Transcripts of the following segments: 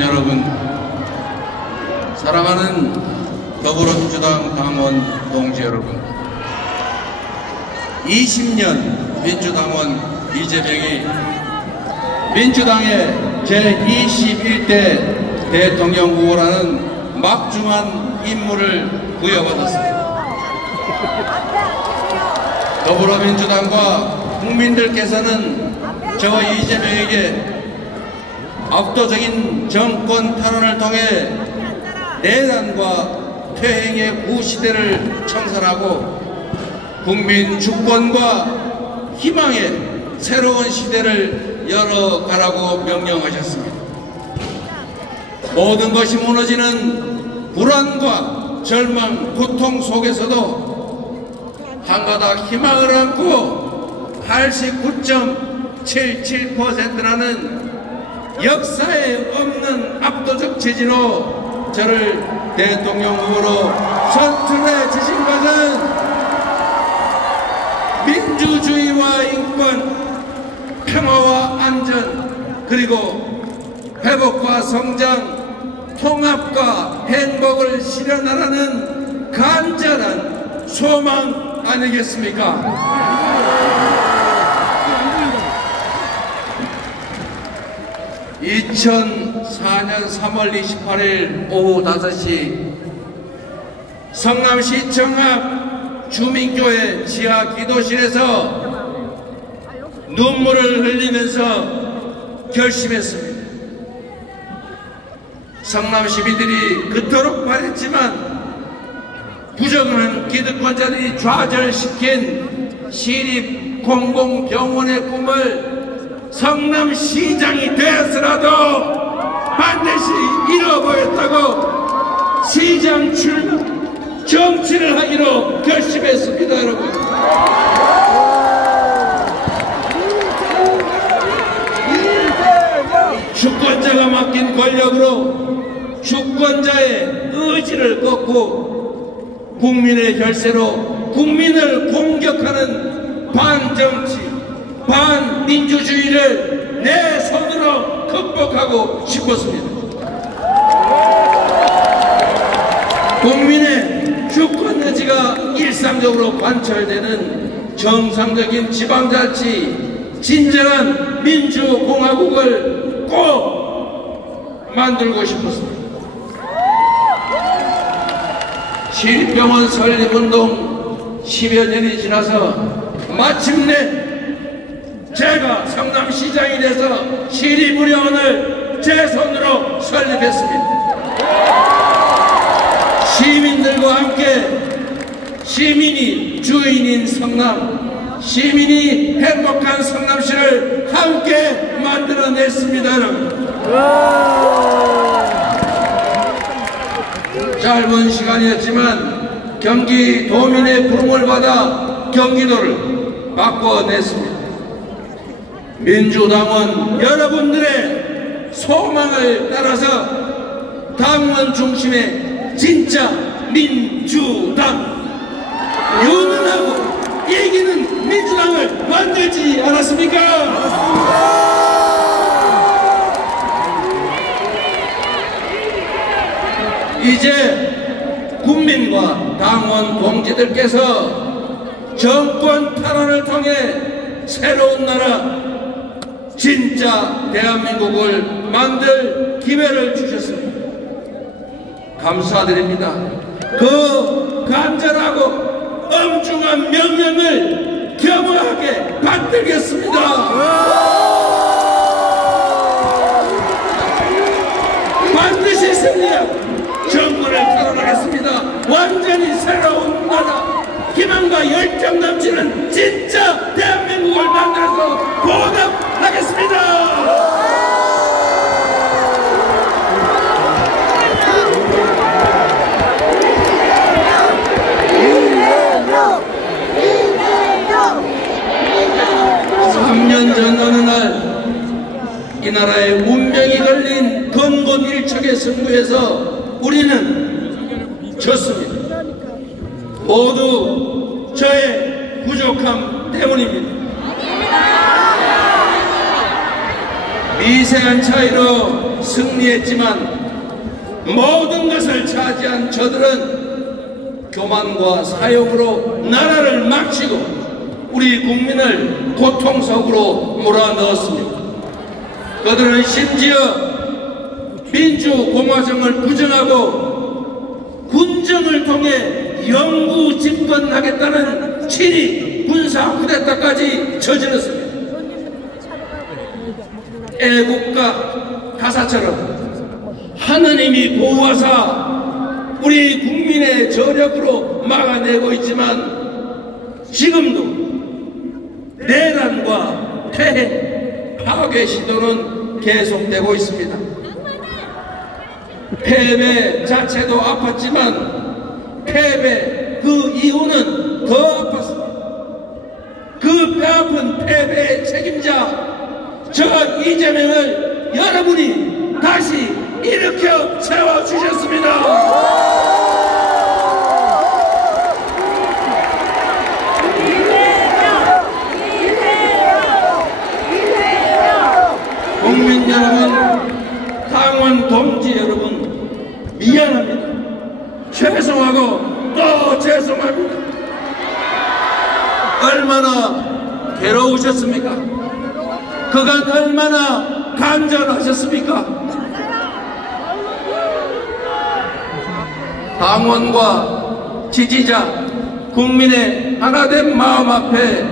국민 여러분, 사랑하는 더불어민주당 당원 동지 여러분, 20년 민주당원 이재명이 민주당의 제21대 대통령 후보라는 막중한 임무를 부여받았습니다. 더불어민주당과 국민들께서는 저 이재명에게 압도적인 정권 탈환을 통해 내란과 퇴행의 구시대를 청산하고 국민 주권과 희망의 새로운 시대를 열어가라고 명령하셨습니다. 모든 것이 무너지는 불안과 절망, 고통 속에서도 한가닥 희망을 안고 89.77%라는 역사에 없는 압도적 지지로 저를 대통령 후보로 선출해 주신 것은 민주주의와 인권, 평화와 안전, 그리고 회복과 성장, 통합과 행복을 실현하라는 간절한 소망 아니겠습니까? 2004년 3월 28일 오후 5시 성남시청 앞 주민교회 지하 기도실에서 눈물을 흘리면서 결심했습니다. 성남 시민들이 그토록 바랬지만 부정한 기득권자들이 좌절시킨 시립 공공병원의 꿈을 성남시장이 되어서라도 반드시 잃어버렸다고 시장 출마 정치를 하기로 결심했습니다. 여러분, 주권자가 맡긴 권력으로 주권자의 의지를 꺾고 국민의 결세로 국민을 공격하는 반정치, 반민주주의를 내 손으로 극복하고 싶었습니다. 국민의 주권 의지가 일상적으로 관철되는 정상적인 지방자치, 진정한 민주공화국을 꼭 만들고 싶었습니다. 시립병원 설립운동 10여 년이 지나서 마침내 제가 성남시장이 돼서 시립의료원을 제 손으로 설립했습니다. 시민들과 함께 시민이 주인인 성남, 시민이 행복한 성남시를 함께 만들어냈습니다. 짧은 시간이었지만 경기도민의 부름을 받아 경기도를 바꿔냈습니다. 민주당은 여러분들의 소망을 따라서 당원 중심의 진짜 민주당, 유능하고 이기는 민주당을 만들지 않았습니까? 이제 국민과 당원 동지들께서 정권 탈환을 통해 새로운 나라, 진짜 대한민국을 만들 기회를 주셨습니다. 감사드립니다. 그 간절하고 엄중한 명령을 겸허하게 받들겠습니다. 반드시 승리하고 정권을 탈환하겠습니다. 완전히 새로운 나라, 희망과 열정 넘치는 진짜 대한민국을 만들어서 보답하겠습니다. 전 어느 날 이 나라의 운명이 걸린 건곤 일척의 승부에서 우리는 졌습니다. 모두 저의 부족함 때문입니다. 미세한 차이로 승리했지만 모든 것을 차지한 저들은 교만과 사욕으로 나라를 망치고 우리 국민을 고통 속으로 몰아넣었습니다. 그들은 심지어 민주공화정을 부정하고 군정을 통해 영구 집권하겠다는 친위 군사 쿠데타까지 저질렀습니다. 애국가 가사처럼 하느님이 보호하사 우리 국민의 저력으로 막아내고 있지만 지금도 내란과 폐해, 파괴 시도는 계속되고 있습니다. 패배 자체도 아팠지만 패배 그 이후는 더 아팠습니다. 그 뼈아픈 패배의 책임자 저 이재명을 여러분이 다시 일으켜 세워주셨습니다. 국민 여러분, 당원 동지 여러분, 미안합니다. 죄송하고 또 죄송합니다. 얼마나 괴로우셨습니까? 그간 얼마나 간절하셨습니까? 당원과 지지자, 국민의 하나된 마음 앞에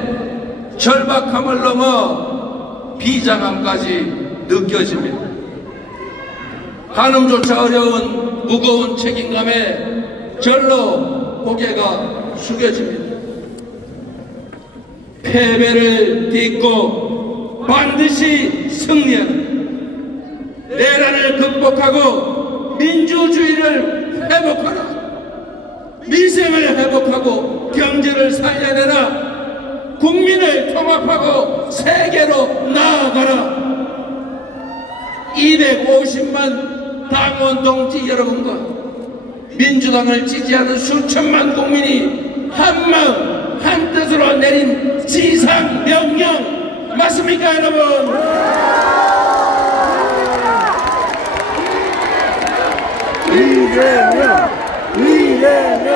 절박함을 넘어 비장함까지 느껴집니다. 가늠조차 어려운 무거운 책임감에 절로 고개가 숙여집니다. 패배를 딛고 반드시 승리하는 내란을 극복하고 민주주의를 회복하라. 민생을 회복하고 경제를 살려내라. 국민을 통합하고 세계로 나아가라. 250만 당원 동지 여러분과 민주당을 지지하는 수천만 국민이 한마음 한뜻으로 내린 지상명령 맞습니까 여러분? 이재명! 이재명!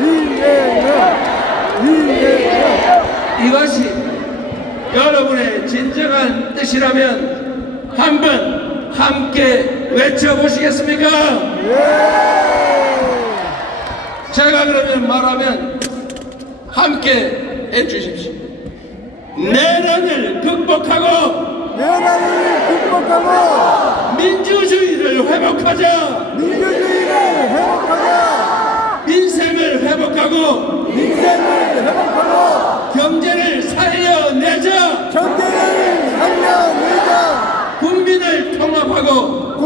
이재명! 이재명! 이것이 여러분의 진정한 뜻이라면 한번 함께 외쳐보시겠습니까? 제가 그러면 말하면 함께 해주십시오. 내란을 극복하고 민주주의를 회복하자. 민생을 회복하고 경제를 살려내자. 국민을 통합하고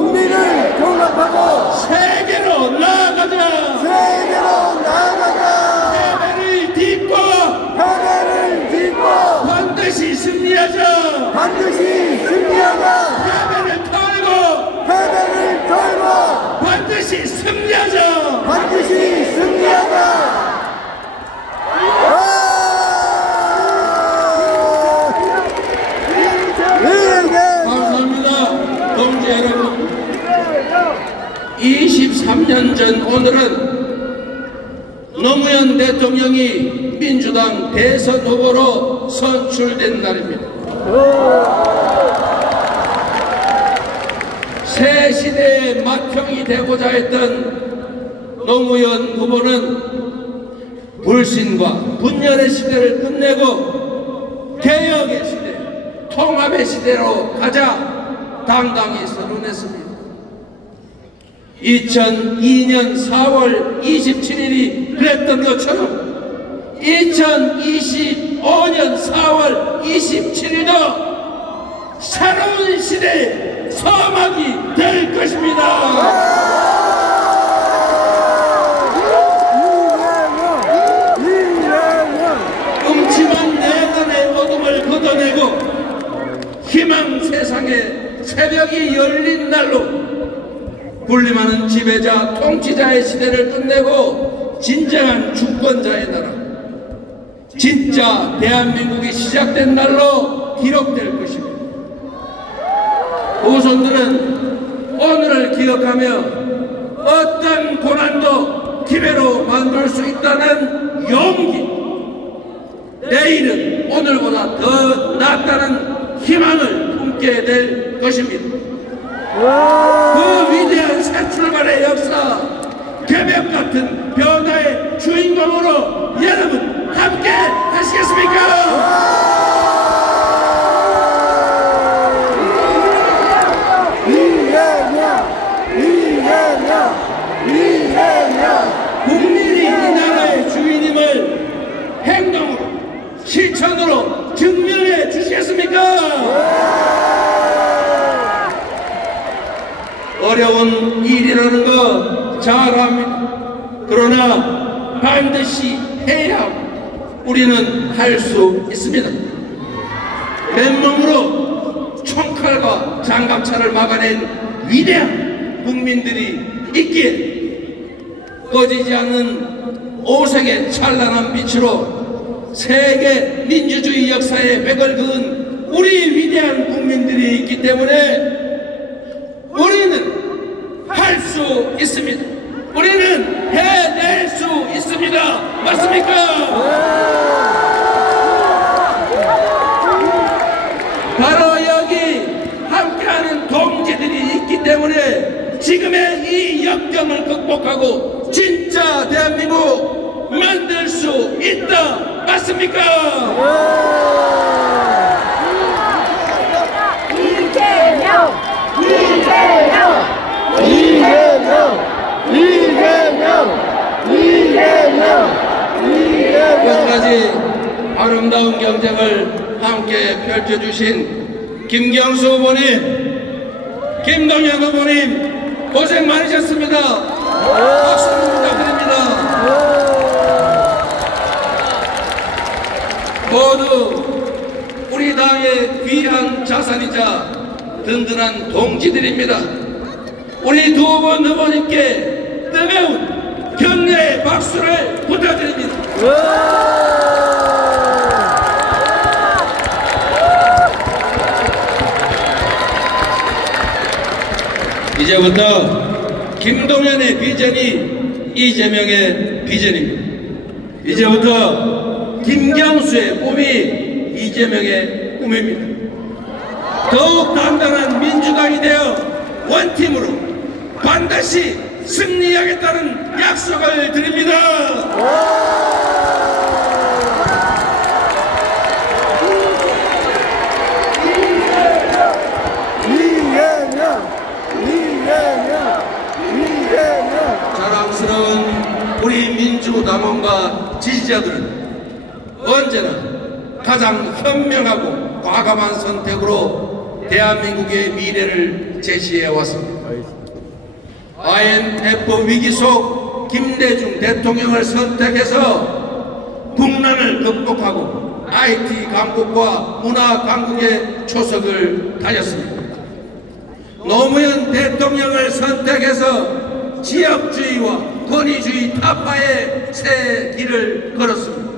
세계로 나아가자. 패배를 딛고 반드시 승리하자. 패배를 털고 반드시 승리하자. 감사합니다. 동지 여러분, 23년 전 오늘은 노무현 대통령이 민주당 대선 후보로 선출된 날입니다. 새 시대의 맏형이 되고자 했던 노무현 후보는 불신과 분열의 시대를 끝내고 개혁의 시대, 통합의 시대로 가자 당당히 선언했습니다. 2002년 4월 27일이 그랬던 것처럼 2025년 4월 27일도 새로운 시대의 서막이 될 것입니다. 음침한 내란의 어둠을 걷어내고 희망 세상의 새벽이 열린 날로 군림하는 지배자, 통치자의 시대를 끝내고 진정한 주권자의 나라, 진짜 대한민국이 시작된 날로 기록될 것입니다. 후손들은 오늘을 기억하며 어떤 고난도 기회로 만들 수 있다는 용기, 내일은 오늘보다 더 낫다는 희망을 품게 될 것입니다. 그 위대한 새 출발의 역사, 개벽 같은 변화의 주인공으로 여러분 함께 하시겠습니까? 국민이 이 나라의 주인임을 행동으로, 실천으로 증명해 주시겠습니까? 어려운 일이라는 거 잘 압니다. 그러나 반드시 해야 우리는 할 수 있습니다. 맨몸으로 총칼과 장갑차를 막아낸 위대한 국민들이 있기에 꺼지지 않는 오색의 찬란한 빛으로 세계 민주주의 역사의 획을 그은 우리 위대한 국민들이 있기 때문에 우리는 할 수 있습니다. 우리는 해낼 수 있습니다. 맞습니까? 바로 여기 함께하는 동지들이 있기 때문에 지금의 이 역경을 극복하고 진짜 대한민국 만들 수 있다. 맞습니까? 여기까지 아름다운 경쟁을 함께 펼쳐주신 김경수 후보님, 김동연 후보님 고생 많으셨습니다. 박수 부탁드립니다. 모두 우리 당의 귀한 자산이자 든든한 동지들입니다. 우리 두 분 후보님께 뜨거운 격려의 박수를 부탁드립니다. 이제부터 김동연의 비전이 이재명의 비전입니다. 이제부터 김경수의 꿈이 이재명의 꿈입니다. 더욱 단단한 민주당이 되어 원팀으로 반드시 승리하겠다는 약속을 드립니다. 자랑스러운 우리 민주당원과 지지자들은 언제나 가장 현명하고 과감한 선택으로 대한민국의 미래를 제시해 왔습니다. IMF 위기 속 김대중 대통령을 선택해서 국난을 극복하고 IT 강국과 문화 강국의 초석을 다졌습니다. 노무현 대통령을 선택해서 지역주의와 권위주의 타파의 새 길을 걸었습니다.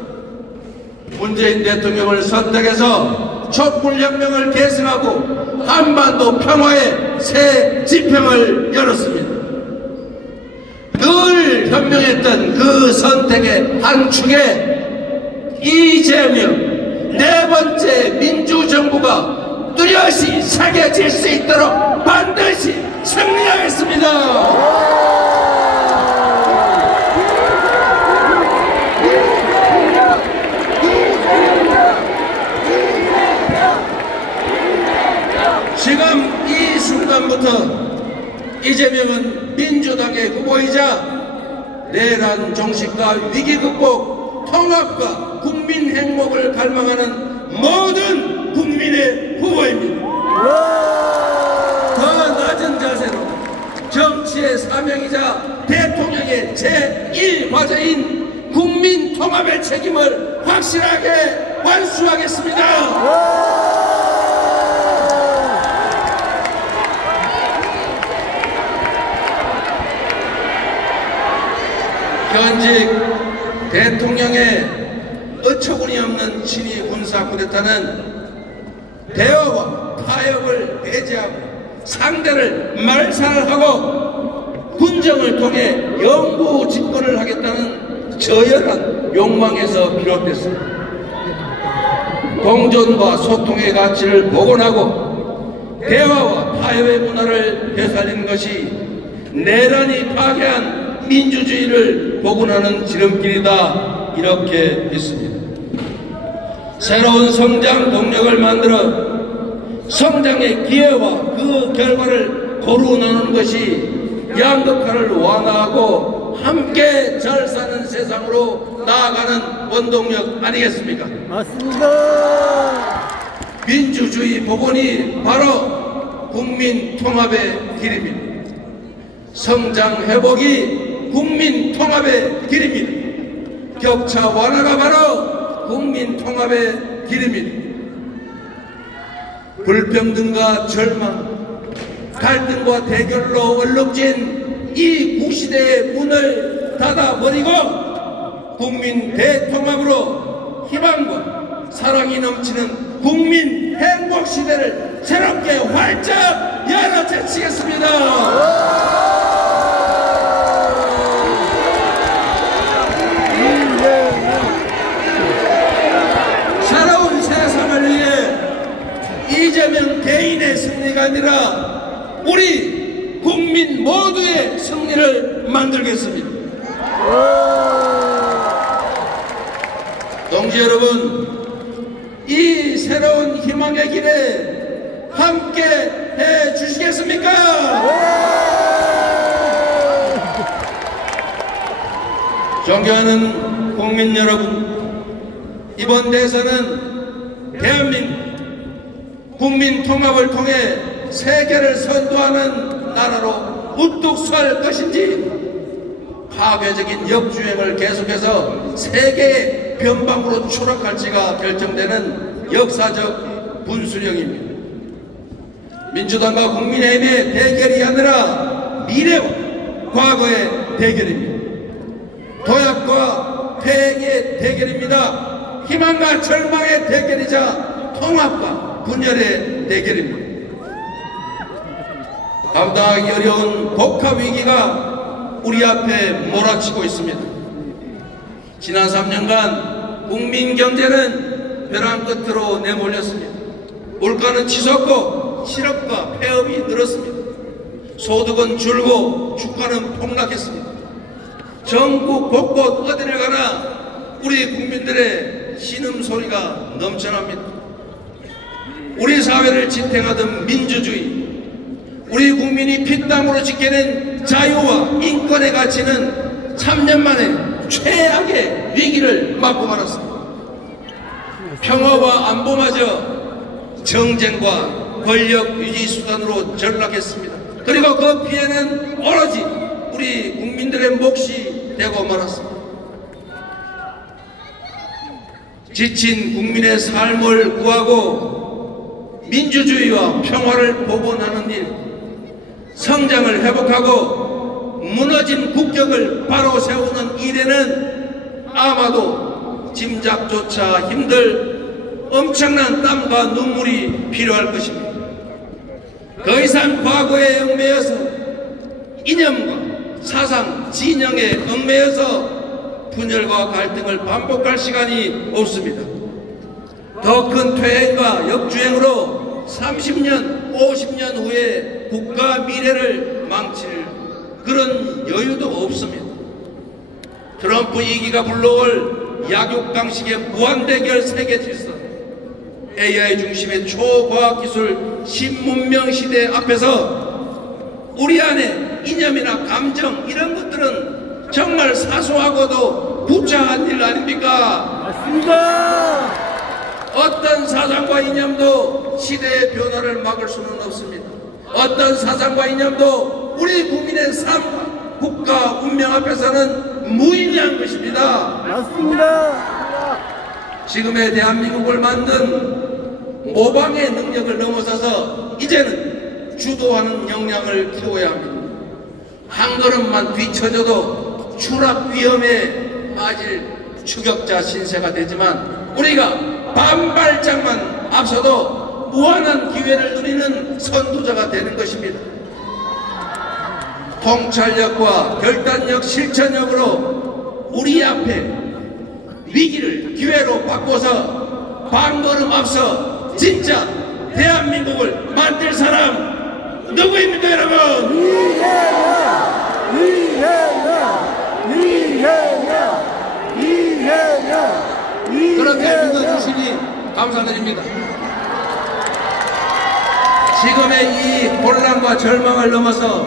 문재인 대통령을 선택해서 촛불혁명을 계승하고 한반도 평화의 새 지평을 열었습니다. 늘 현명했던 그 선택의 한 축에 이재명 네 번째 민주정부가 뚜렷이 새겨질 수 있도록 반드시 승리하겠습니다. 지금 이 순간부터 이재명은 민주당의 후보이자 내란 정식과 위기 극복, 통합과 국민 행복을 갈망하는 모든 국민의 후보입니다. 더 낮은 자세로 정치의 사명이자 대통령의 제1과제인 국민 통합의 책임을 확실하게 완수하겠습니다. 현직 대통령의 어처구니 없는 친위 군사 쿠데타는 대화와 타협을 배제하고 상대를 말살하고 군정을 통해 영구 집권을 하겠다는 저열한 욕망에서 비롯됐습니다. 공존과 소통의 가치를 복원하고 대화와 타협의 문화를 되살리는 것이 내란이 파괴한 민주주의를 복원하는 지름길이다, 이렇게 믿습니다. 새로운 성장 동력을 만들어 성장의 기회와 그 결과를 고루 나누는 것이 양극화를 완화하고 함께 잘 사는 세상으로 나아가는 원동력 아니겠습니까? 맞습니다. 민주주의 복원이 바로 국민 통합의 길입니다. 성장 회복이 국민 통합의 길입니다. 격차 완화가 바로 국민 통합의 길입니다. 불평등과 절망, 갈등과 대결로 얼룩진 이 구시대의 문을 닫아버리고 국민 대통합으로 희망과 사랑이 넘치는 국민 행복시대를 새롭게 활짝 열어제치겠습니다. 새로운 세상을 위해 이재명 개인의 승리가 아니라 우리 국민 모두의 승리를 만들겠습니다. 동지 여러분, 이 새로운 희망의 길에 함께 해 주시겠습니까? 존경하는 국민 여러분, 이번 대선은 대한민국 국민 통합을 통해 세계를 선도하는 나라로 우뚝 설 것인지 파괴적인 역주행을 계속해서 세계의 변방으로 추락할지가 결정되는 역사적 분수령입니다. 민주당과 국민의힘의 대결이 아니라 미래와 과거의 대결입니다. 도약과 퇴행의 대결입니다. 희망과 절망의 대결이자 통합과 분열의 대결입니다. 감당하기 어려운 복합위기가 우리 앞에 몰아치고 있습니다. 지난 3년간 국민 경제는 벼랑 끝으로 내몰렸습니다. 물가는 치솟고 실업과 폐업이 늘었습니다. 소득은 줄고 주가는 폭락했습니다. 전국 곳곳 어디를 가나 우리 국민들의 신음소리가 넘쳐납니다. 우리 사회를 지탱하던 민주주의, 우리 국민이 피땀으로 지켜낸 자유와 인권의 가치는 3년 만에 최악의 위기를 맞고 말았습니다. 평화와 안보마저 정쟁과 권력 유지 수단으로 전락했습니다. 그리고 그 피해는 오로지 우리 국민들의 몫이 되고 말았습니다. 지친 국민의 삶을 구하고 민주주의와 평화를 복원하는 일, 성장을 회복하고 무너진 국격을 바로 세우는 일에는 아마도 짐작조차 힘들 엄청난 땀과 눈물이 필요할 것입니다. 더 이상 과거에 얽매여서 이념과 사상, 진영에 얽매여서 분열과 갈등을 반복할 시간이 없습니다. 더 큰 퇴행과 역주행으로 30년, 50년 후에 국가 미래를 망칠 그런 여유도 없습니다. 트럼프 2기가 불러올 약육강식의 무한대결 세계 질서, AI 중심의 초과학기술 신문명 시대 앞에서 우리 안에 이념이나 감정 이런 것들은 정말 사소하고도 구차한 일 아닙니까? 맞습니다. 어떤 사상과 이념도 시대의 변화를 막을 수는 없습니다. 어떤 사상과 이념도 우리 국민의 삶과 국가 운명 앞에서는 무의미한 것입니다. 맞습니다. 지금의 대한민국을 만든 모방의 능력을 넘어서서 이제는 주도하는 역량을 키워야 합니다. 한 걸음만 뒤처져도 추락 위험에 빠질 추격자 신세가 되지만 우리가 반발짝만 앞서도 무한한 기회를 누리는 선두자가 되는 것입니다. 통찰력과 결단력, 실천력으로 우리 앞에 위기를 기회로 바꿔서 반걸음 앞서 진짜 대한민국을 만들 사람 누구입니까, 여러분? 그렇게 믿어주시니 감사드립니다. 지금의 이 혼란과 절망을 넘어서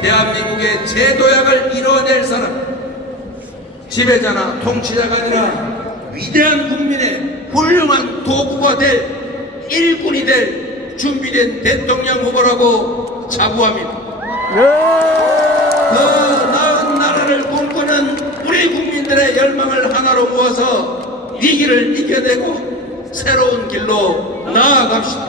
대한민국의 재도약을 이뤄낼 사람, 지배자나 통치자가 아니라 위대한 국민의 훌륭한 도구가 될 일꾼이 될 준비된 대통령 후보라고 자부합니다. 더 나은 나라를 꿈꾸는 우리 국민들의 열망을 하나로 모아서 위기를 이겨내고 새로운 길로 나아갑시다.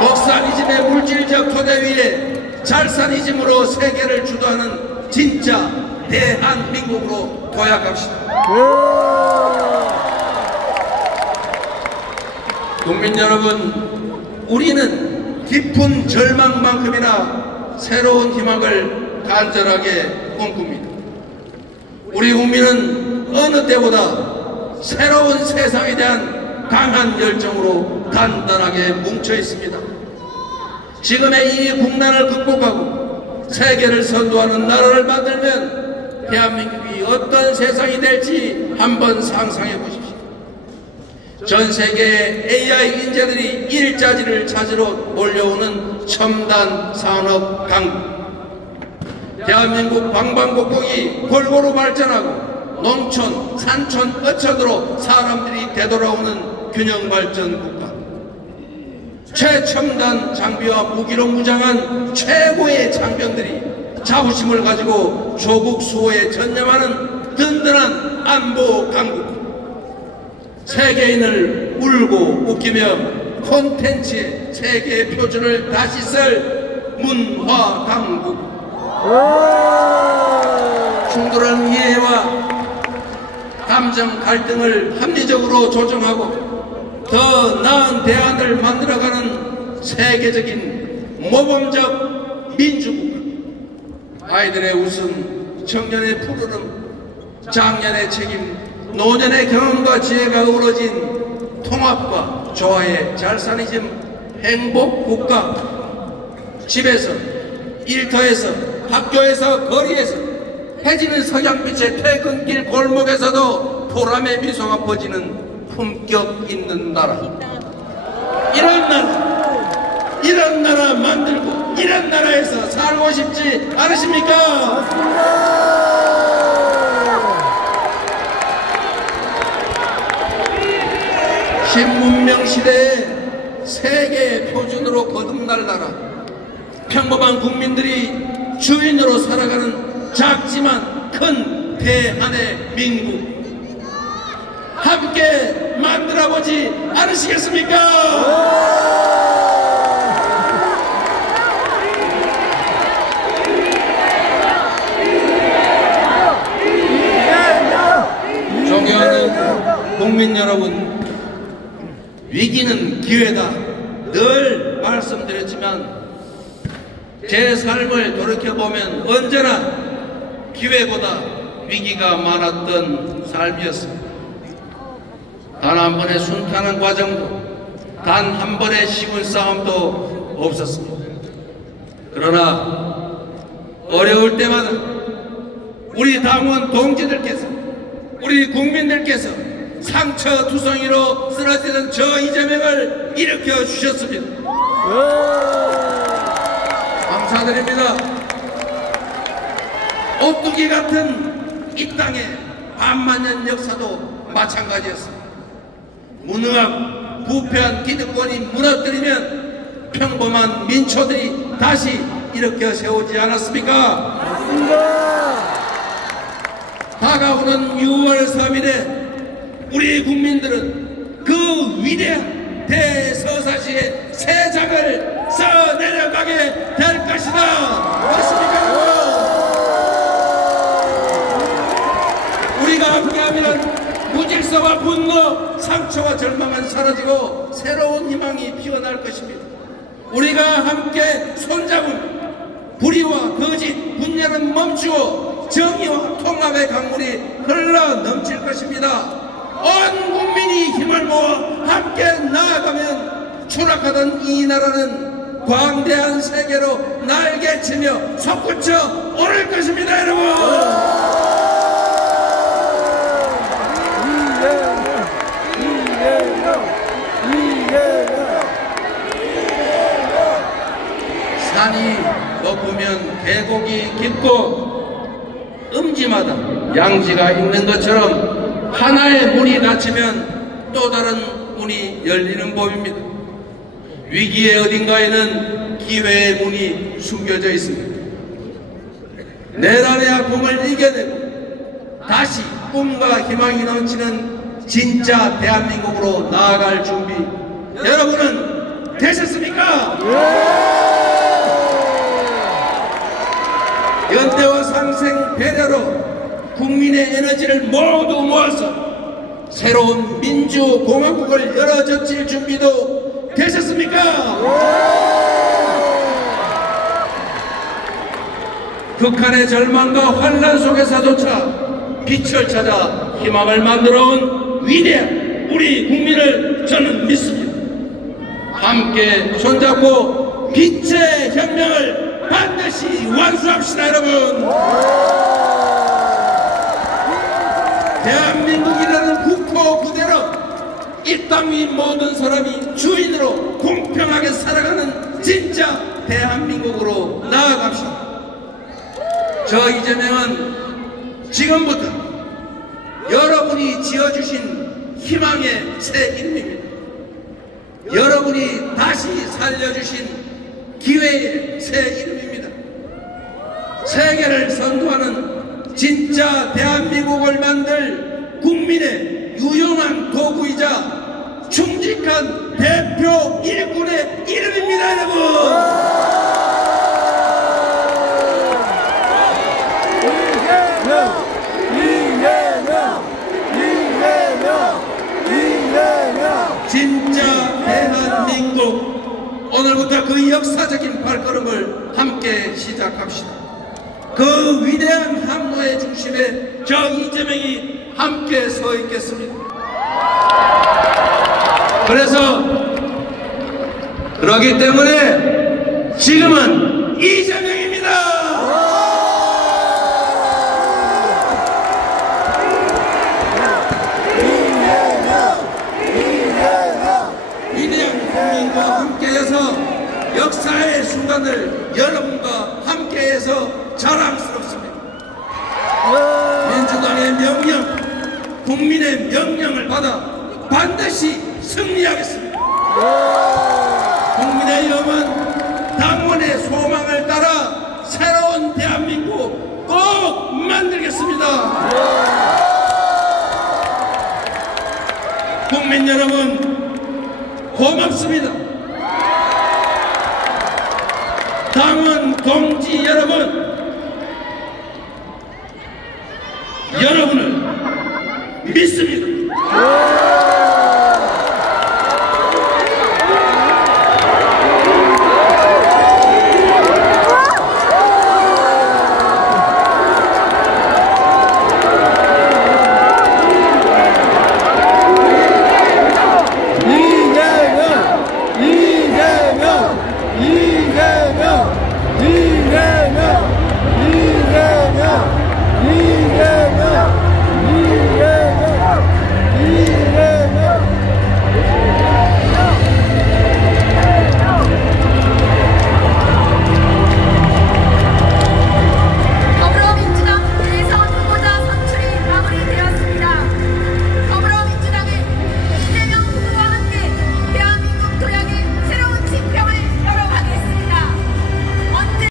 먹사니즘의 물질적 토대 위에 잘사니즘으로 세계를 주도하는 진짜 대한민국으로 도약합시다. 국민 여러분, 우리는 깊은 절망만큼이나 새로운 희망을 간절하게 꿈꿉니다. 우리 국민은 어느 때보다 새로운 세상에 대한 강한 열정으로 단단하게 뭉쳐 있습니다. 지금의 이 국난을 극복하고 세계를 선도하는 나라를 만들면 대한민국이 어떤 세상이 될지 한번 상상해 보십시오. 전 세계 AI 인재들이 일자리를 찾으러 몰려오는 첨단 산업 강국, 대한민국 방방곡곡이 골고루 발전하고 농촌, 산촌, 어촌으로 사람들이 되돌아오는 균형 발전 국가, 최첨단 장비와 무기로 무장한 최고의 장병들이 자부심을 가지고 조국 수호에 전념하는 든든한 안보 강국, 세계인을 울고 웃기며 콘텐츠의 세계 표준을 다시 쓸 문화 강국, 충돌한 이해와 감정 갈등을 합리적으로 조정하고 더 나은 대안을 만들어가는 세계적인 모범적 민주국가, 아이들의 웃음, 청년의 푸르름, 장년의 책임, 노년의 경험과 지혜가 어우러진 통합과 조화의 잘사니즘 행복국가, 집에서, 일터에서, 학교에서, 거리에서, 해지는 석양빛의 퇴근길 골목에서도 보람의 미소가 퍼지는 품격 있는 나라, 이런 나라 만들고 이런 나라에서 살고 싶지 않으십니까? 신문명 시대에 세계 표준으로 거듭날 나라, 평범한 국민들이 주인으로 살아가는 작지만 큰 대한의 민국 함께 만들어보지 않으시겠습니까? 존경하는 국민 여러분, 위기는 기회다 늘 말씀드렸지만 제 삶을 돌이켜보면 언제나 기회보다 위기가 많았던 삶이었습니다. 단 한 번의 순탄한 과정도, 단 한 번의 시군 싸움도 없었습니다. 그러나 어려울 때마다 우리 당원 동지들께서, 우리 국민들께서 상처투성이로 쓰러지는 저 이재명을 일으켜 주셨습니다. 감사드립니다. 오뚜기 같은 이 땅의 반만년 역사도 마찬가지였습니다. 무능하고 부패한 기득권이 무너뜨리면 평범한 민초들이 다시 일으켜 세우지 않았습니까? 맞습니다. 다가오는 6월 3일에 우리 국민들은 그 위대한 대서사시의 새 장을 써내려가게 될 것이다. 맞습니까, 여러분? 우리가 함께하면 질서와 분노, 상처와 절망은 사라지고 새로운 희망이 피어날 것입니다. 우리가 함께 손잡으며 불의와 거짓, 분열은 멈추고 정의와 통합의 강물이 흘러 넘칠 것입니다. 온 국민이 힘을 모아 함께 나아가면 추락하던 이 나라는 광대한 세계로 날개치며 솟구쳐 오를 것입니다, 여러분. 산이 높으면 계곡이 깊고 음지마다 양지가 있는 것처럼 하나의 문이 닫히면 또 다른 문이 열리는 법입니다. 위기의 어딘가에는 기회의 문이 숨겨져 있습니다. 내란의 아픔을 이겨내고 다시 꿈과 희망이 넘치는 진짜 대한민국으로 나아갈 준비 여러분은 되셨습니까? 연대와 상생 배려로 국민의 에너지를 모두 모아서 새로운 민주공화국을 열어젖힐 준비도 되셨습니까? 극한의 절망과 환란 속에서조차 빛을 찾아 희망을 만들어온 위대한 우리 국민을 저는 믿습니다. 함께 손잡고 빛의 혁명을 반드시 완수합시다, 여러분. 대한민국이라는 국토 그대로 이 땅 위 모든 사람이 주인으로 공평하게 살아가는 진짜 대한민국으로 나아갑시다. 저 이재명은 지금부터 여러분이 지어주신 희망의 새 이름입니다. 여러분이 다시 살려주신 기회의 새 이름입니다. 세계를 선도하는 진짜 대한민국을 만들 국민의 유용한 도구이자 충직한 대표 일꾼의 이름입니다, 여러분. 진짜 대한민국, 오늘부터 그 역사적인 발걸음을 함께 시작합시다. 그 위대한 항로의 중심에 저 이재명이 함께 서 있겠습니다. 그러기 때문에 지금은 이재명입니다. 위대한 국민과 함께해서 역사의 순간을 여러분과 함께해서 자랑스럽습니다. 민주당의 명령, 국민의 명령을 받아 반드시 승리하겠습니다. 국민의힘은 당원의 소망을 따라 새로운 대한민국 꼭 만들겠습니다. 국민 여러분, 고맙습니다. 당원 동지 여러분, 여러분은